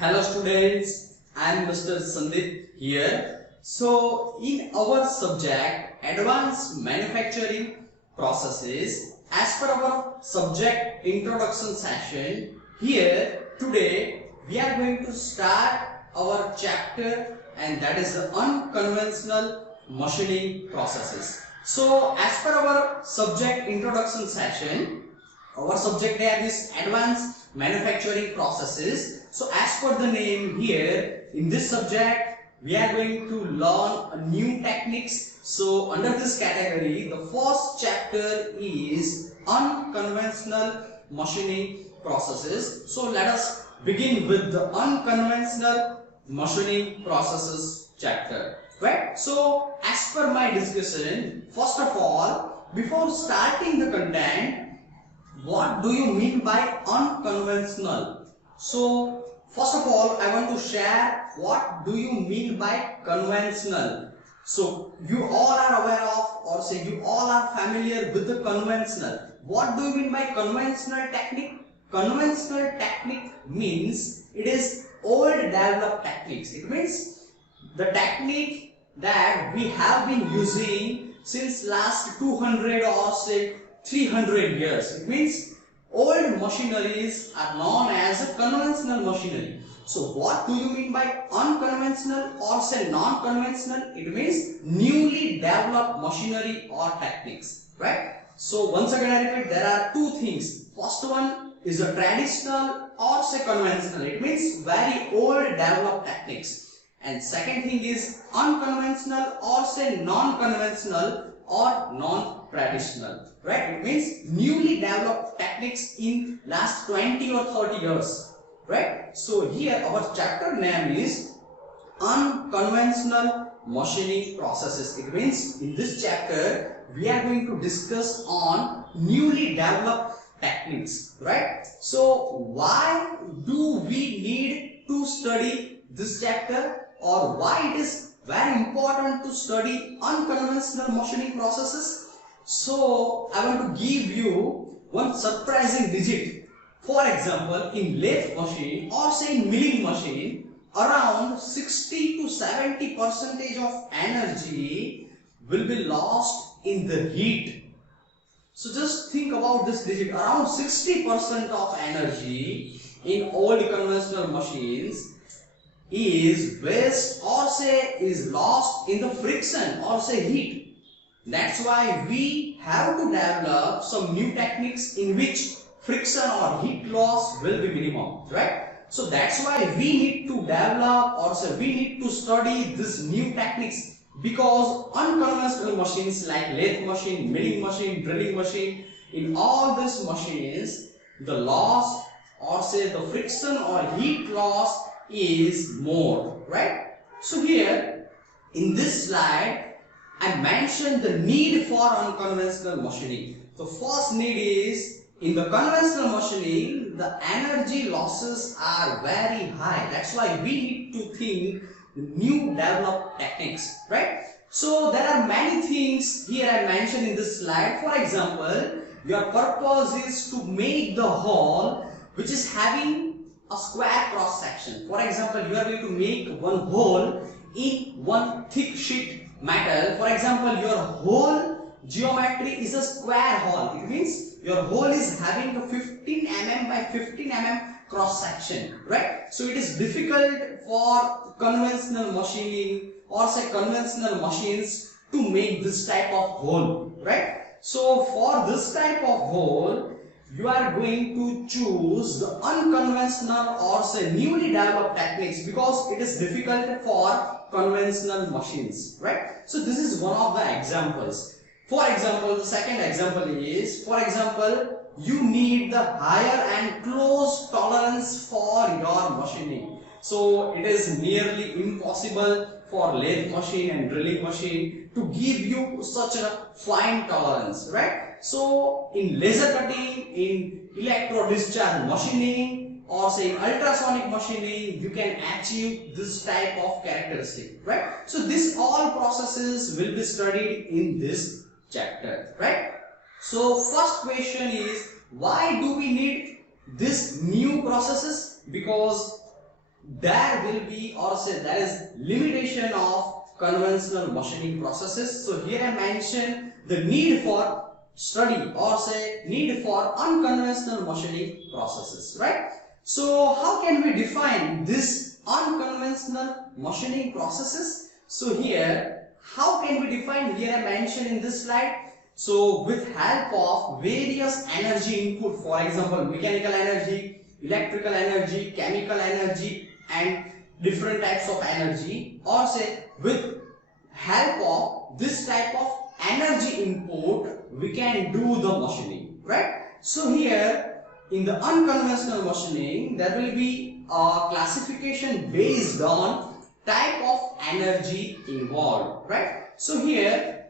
Hello students, I am Mr. Sandeep here. So in our subject Advanced Manufacturing Processes, as per our subject introduction session, here today we are going to start our chapter, and that is the unconventional machining processes. So as per our subject introduction session, our subject there is advanced manufacturing processes. So as per the name here, in this subject we are going to learn new techniques. So under this category, the first chapter is unconventional machining processes. So let us begin with the unconventional machining processes chapter. Right? So as per my discussion, first of all, before starting the content, what do you mean by unconventional? So first of all, I want to share what do you mean by conventional. So you all are aware of, or say you all are familiar with the conventional. What do you mean by conventional technique? Conventional technique means it is old developed techniques. It means the technique that we have been using since last 200 or say 300 years. It means old machineries are known as a conventional machinery. So what do you mean by unconventional or say non-conventional? It means newly developed machinery or techniques, right? So once again I repeat, there are two things. First one is a traditional or say conventional. It means very old developed techniques. And second thing is unconventional or say non-conventional or non-traditional, right? It means newly developed techniques in last 20 or 30 years, right? So here our chapter name is unconventional machining processes. It means in this chapter we are going to discuss on newly developed techniques, right? So why do we need to study this chapter, or why it is very important to study unconventional machining processes? So I want to give you one surprising digit. For example, in lathe machine or say in milling machine, around 60 to 70% of energy will be lost in the heat. So just think about this digit. Around 60% of energy in old conventional machines is waste or say is lost in the friction or say heat. That's why we have to develop some new techniques in which friction or heat loss will be minimum, right? So that's why we need to develop or say we need to study these new techniques, because unconventional machines like lathe machine, milling machine, drilling machine, in all these machines the loss or say the friction or heat loss is more, right? So here in this slide I mentioned the need for unconventional machining. The first need is, in the conventional machining the energy losses are very high. That's why we need to think new developed techniques, right? So there are many things here I mentioned in this slide. For example, your purpose is to make the hole which is having a square cross section. For example, you are going to make one hole in one thick sheet metal. For example, your hole geometry is a square hole. It means your hole is having a 15 mm by 15 mm cross section, right? So it is difficult for conventional machining or say conventional machines to make this type of hole, right? So for this type of hole, you are going to choose the unconventional or say newly developed techniques, because it is difficult for conventional machines, right? So this is one of the examples. For example, the second example is, for example, you need the higher and close tolerance for your machining. So it is nearly impossible for lathe machine and drilling machine to give you such a fine tolerance, right? So in laser cutting, in electro discharge machining, or say ultrasonic machining, you can achieve this type of characteristic, right? So this all processes will be studied in this chapter, right? So first question is, why do we need this new processes? Because there will be, or say there is limitation of conventional machining processes. So here I mentioned the need for study, or say need for unconventional machining processes, right? So how can we define this unconventional machining processes? So here, how can we define? Here I mentioned in this slide. So with help of various energy input, for example, mechanical energy, electrical energy, chemical energy, and different types of energy, or say with help of this type of energy input, we can do the machining, right? So here in the unconventional machining, there will be a classification based on type of energy involved, right? So here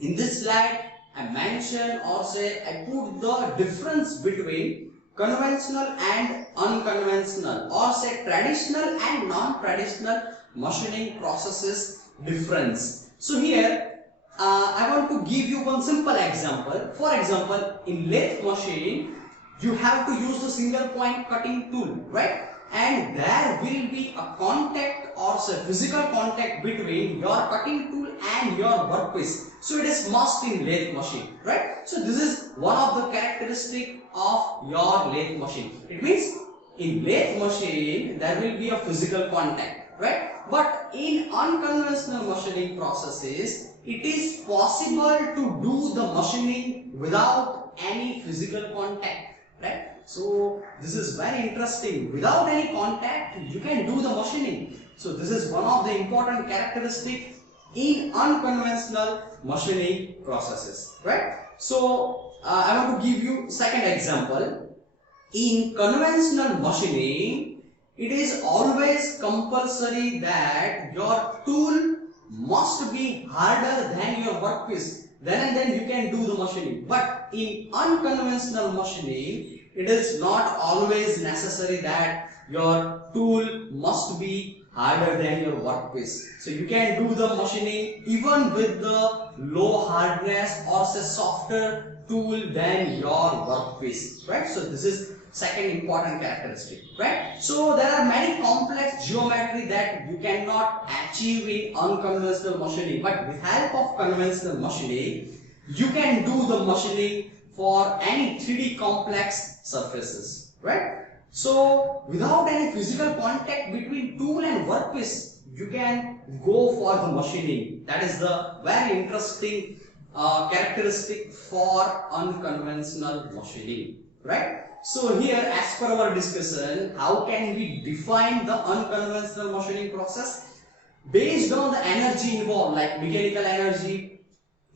in this slide I mention, or say I put the difference between conventional and unconventional, or say traditional and non-traditional machining processes difference. So here I want to give you one simple example. For example, in lathe machine, you have to use the single point cutting tool, right? And there will be a contact, or say physical contact between your cutting tool and your workpiece. So it is must in lathe machine, right? So this is one of the characteristic of your lathe machine. It means in lathe machine there will be a physical contact, right? But in unconventional machining processes, it is possible to do the machining without any physical contact, right? So this is very interesting. Without any contact, you can do the machining. So this is one of the important characteristics in unconventional machining processes, right? So I want to give you second example. In conventional machining, it is always compulsory that your tool must be harder than your workpiece. Then and then you can do the machining. But in unconventional machining, it is not always necessary that your tool must be harder than your workpiece. So you can do the machining even with the low hardness or say softer tool than your workpiece, right? So this is second important characteristic, right? So there are many complex geometry that you cannot achieve in unconventional machining, but with help of conventional machining, you can do the machining for any 3D complex surfaces, right? So without any physical contact between tool and workpiece, you can go for the machining. That is the very interesting characteristic for unconventional machining, right? So here, as per our discussion, how can we define the unconventional machining process? Based on the energy involved, like mechanical energy,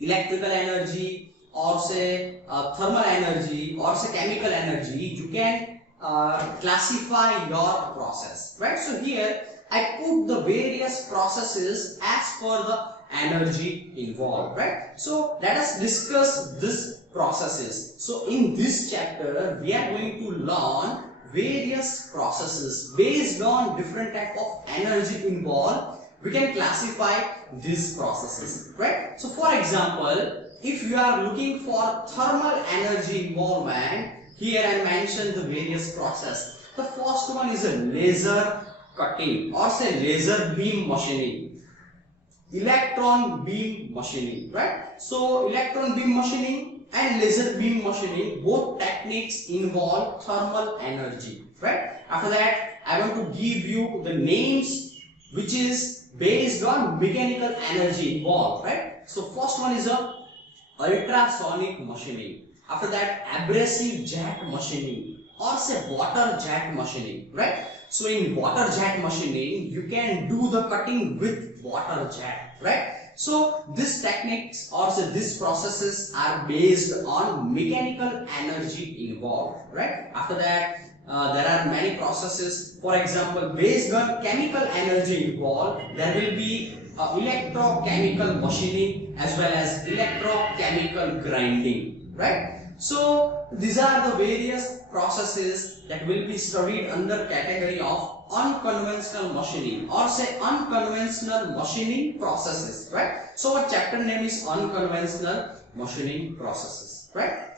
electrical energy, or say thermal energy, or say chemical energy, you can classify your process, right? So here I put the various processes as per the energy involved, right? So let us discuss this processes. So in this chapter we are going to learn various processes based on different type of energy involved. We can classify these processes, right? So for example, if you are looking for thermal energy involvement, here I mentioned the various process. The first one is a laser cutting, or say laser beam machining, electron beam machining, right? So electron beam machining and laser beam machining, both techniques involve thermal energy, right? After that, I want to give you the names which is based on mechanical energy involved, right? So first one is a ultrasonic machining. After that, abrasive jet machining, or say water jet machining, right? So in water jet machining, you can do the cutting with water jet, right? So these techniques, or say these processes are based on mechanical energy involved, right? After that, there are many processes. For example, based on chemical energy involved, there will be electrochemical machining as well as electrochemical grinding, right? So these are the various processes that will be studied under category of unconventional machining, or say unconventional machining processes, right? So our chapter name is unconventional machining processes, right?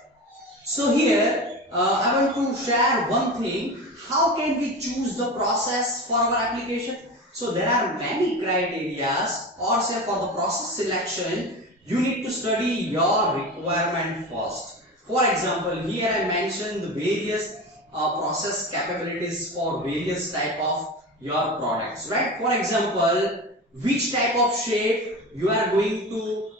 So here I want to share one thing, how can we choose the process for our application? So there are many criteria, or say for the process selection, you need to study your requirement first. For example, here I mentioned the various process capabilities for various type of your products, right? For example, which type of shape you are going to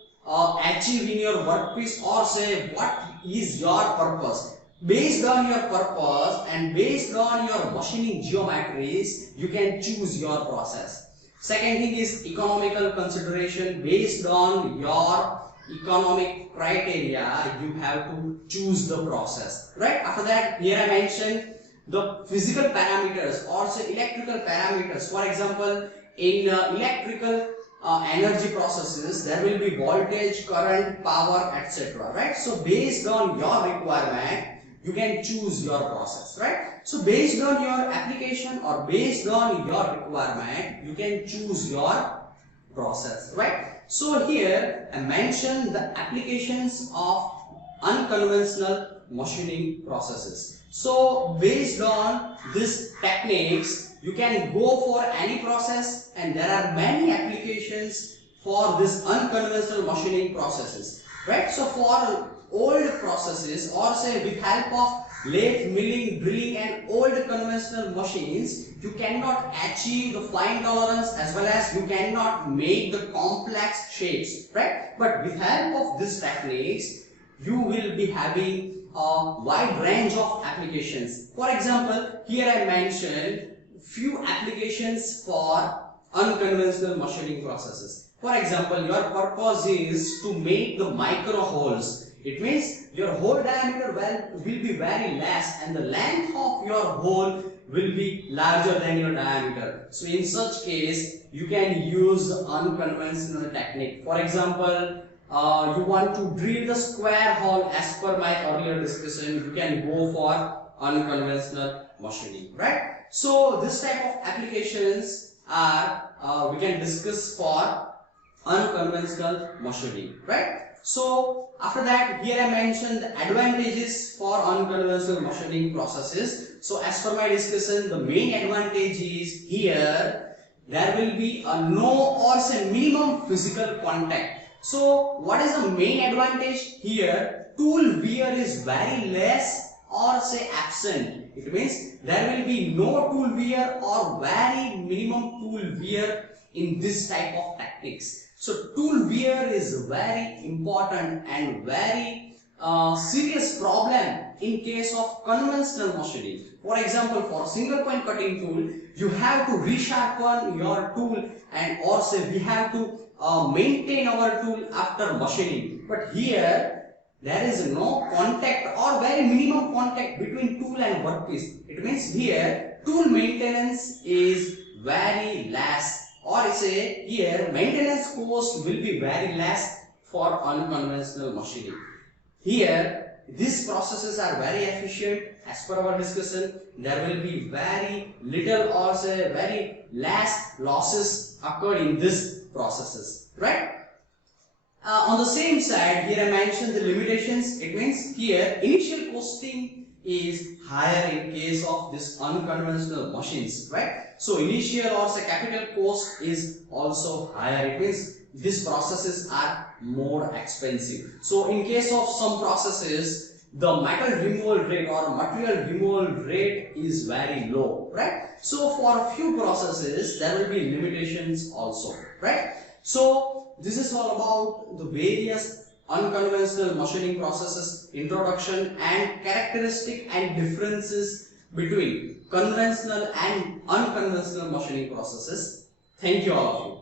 achieve in your workpiece, or say what is your purpose. Based on your purpose and based on your machining geometries, you can choose your process. Second thing is economical consideration. Based on your economic criteria, you have to choose the process, right? After that, here I mentioned the physical parameters or say electrical parameters. For example, in electrical energy processes, there will be voltage, current, power, etc. Right? So based on your requirement, you can choose your process, right? So based on your application or based on your requirement, you can choose your process, right? So here I mentioned the applications of unconventional machining processes. So based on these techniques, you can go for any process, and there are many applications for this unconventional machining processes, right? So for old processes, or say with help of lathe, milling, drilling and old conventional machines, you cannot achieve the fine tolerance as well as you cannot make the complex shapes, right? But with help of these techniques, you will be having a wide range of applications. For example, here I mentioned few applications for unconventional machining processes. For example, your purpose is to make the micro holes. It means your hole diameter will be very less and the length of your hole will be larger than your diameter. So in such case, you can use unconventional technique. For example, you want to drill the square hole. As per my earlier discussion, you can go for unconventional machining, right? So this type of applications are we can discuss for unconventional machining, right? So after that, here I mentioned the advantages for unconventional machining processes. So as per my discussion, the main advantage is here there will be a no or say minimum physical contact. So what is the main advantage here? Tool wear is very less or say absent. It means there will be no tool wear or very minimum tool wear in this type of techniques. So tool wear is very important and very serious problem in case of conventional machining. For example, for single point cutting tool, you have to resharpen your tool and or say we have to maintain our tool after machining. But here there is no contact or very minimum contact between tool and workpiece. It means here tool maintenance is very less, or say here maintenance cost will be very less for unconventional machining. Here these processes are very efficient. As per our discussion, there will be very little or say very less losses occurred in these processes, right? On the same side, here I mentioned the limitations. It means here initial costing is higher in case of this unconventional machines, right? So initial or say capital cost is also higher. It means these processes are more expensive. So in case of some processes, the metal removal rate or material removal rate is very low, right? So for a few processes, there will be limitations also, right? So this is all about the various unconventional machining processes, introduction and characteristic and differences between conventional and unconventional machining processes. Thank you all of you.